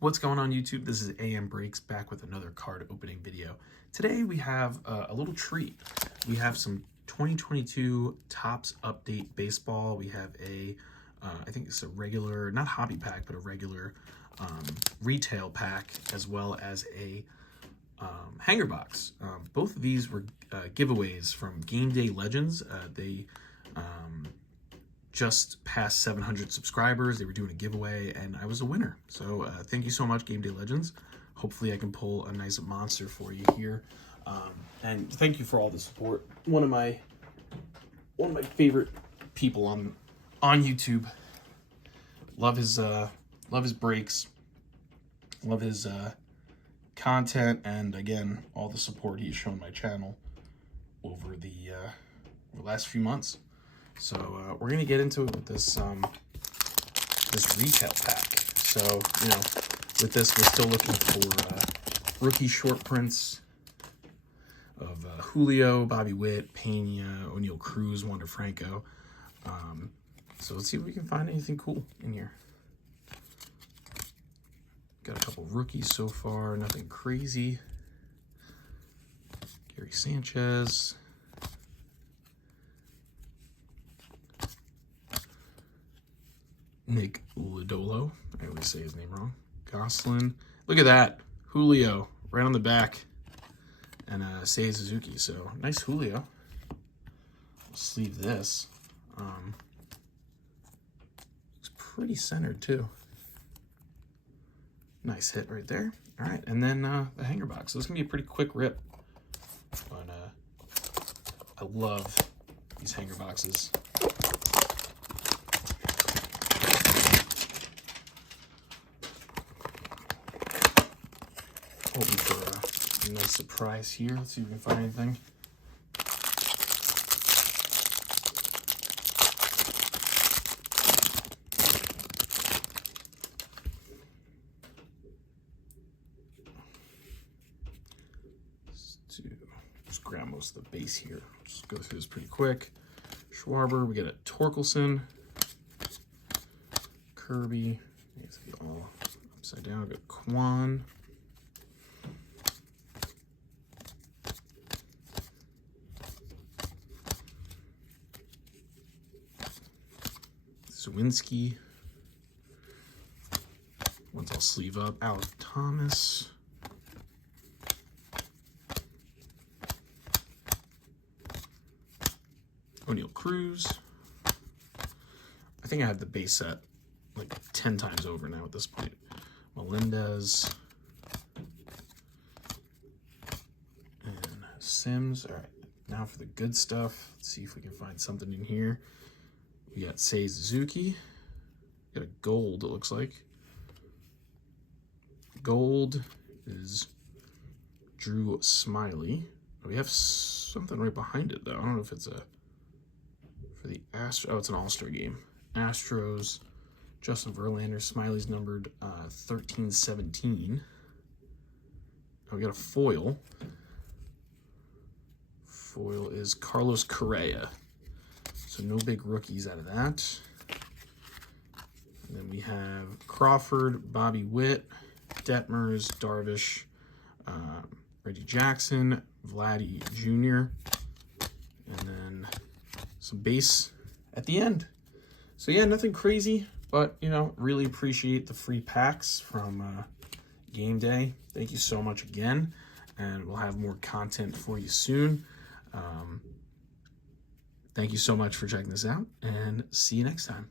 What's going on YouTube? This is AM Breaks back with another card opening video. Today we have a little treat. We have some 2022 Topps Update Baseball. We have I think it's a regular, not hobby pack, but a regular retail pack, as well as a hanger box. Both of these were giveaways from Gameday Legends. They just passed 700 subscribers. They were doing a giveaway and I was a winner. So thank you so much, Gameday Legends. Hopefully I can pull a nice monster for you here. And thank you for all the support. One of my favorite people on YouTube. Love his breaks. Love his content, and again, all the support he's shown my channel over the last few months. So we're gonna get into it with this this retail pack. So with this, we're still looking for rookie short prints of Julio, Bobby Witt, Pena, O'Neal Cruz, Wander Franco. So let's see if we can find anything cool in here. Got a couple rookies so far, nothing crazy. Gary Sanchez. Nick Lodolo. I always say his name wrong. Goslin. Look at that. Julio right on the back. And Seiya Suzuki. So nice Julio. I'll sleeve this. Looks pretty centered too. Nice hit right there. All right, and then the hanger box. So this is gonna be a pretty quick rip. But I love these hanger boxes. Hoping for a nice surprise here. Let's see if we can find anything. Just grab most of the base here. Just go through this pretty quick. Schwarber, we get a Torkelson, Kirby, it's all upside down. We got Kwan, Zawinski. Once I'll sleeve up, Alec Thomas. O'Neal Cruz. I think I have the base set like 10 times over now at this point. Melendez. And Sims. All right, now for the good stuff. Let's see if we can find something in here. We got Seiya Suzuki. Got a gold, it looks like. Gold is Drew Smiley. We have something right behind it, though. I don't know if it's for the Astros. Oh, it's an all-star game. Astros, Justin Verlander. Smiley's numbered 1317. Oh, we got a foil. Foil is Carlos Correa. So no big rookies out of that. And then we have Crawford, Bobby Witt, Detmers, Darvish, Reggie Jackson, Vladdy Jr., and then some base at the end. So yeah, nothing crazy, but really appreciate the free packs from Gameday. Thank you so much again, and we'll have more content for you soon. Thank you so much for checking this out, and see you next time.